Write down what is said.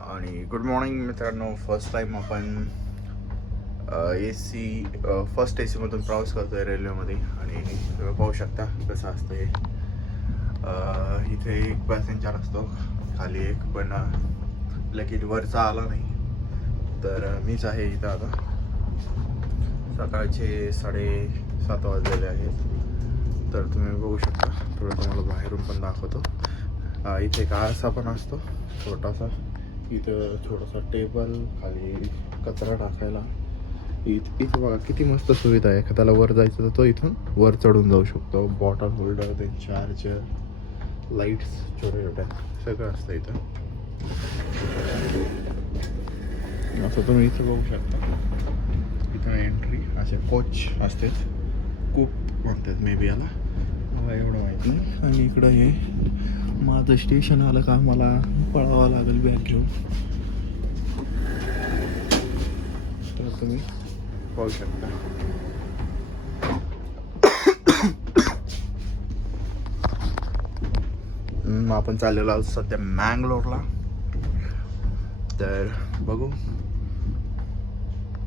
आणि good morning मित्रांनो first time आपण ए सी फर्स्ट ए सीमधून प्रवास आहे रेल्वेमध्ये आणि तुम्ही पाहू शकता कसं असतं हे इथे एक पॅसेंजर असतो खाली एक पण लगेच वरचा आला नाही. तर मीच आहे इथं आता. सकाळचे साडेसात वाजलेले आहेत. तर तुम्ही बघू शकता थोडं तुम्हाला बाहेरून पण दाखवतो. इथे एक आरसा पण असतो छोटासा. इथं छोटासा टेबल खाली कचरा टाकायला. इथ इथं बघा किती मस्त सुविधा आहे. एखाद्याला वर जायचं तर तो इथून वर चढून जाऊ शकतो. बॉटल होल्डर ते चार्जर लाईट्स छोट्या छोट्या. सगळं असतं इथं. असं तुम्ही इथं बघू शकता. इथं एंट्री असे कोच असतात. खूप म्हणतात मे बी याला. मला एवढं माहिती नाही. आणि इकडं हे आता स्टेशन आलं का मला पळावं लागेल बॅग घेऊन. तर तुम्ही? पाहू शकता. आपण चाललेलो आहोत सध्या मँगलोरला तर बघू.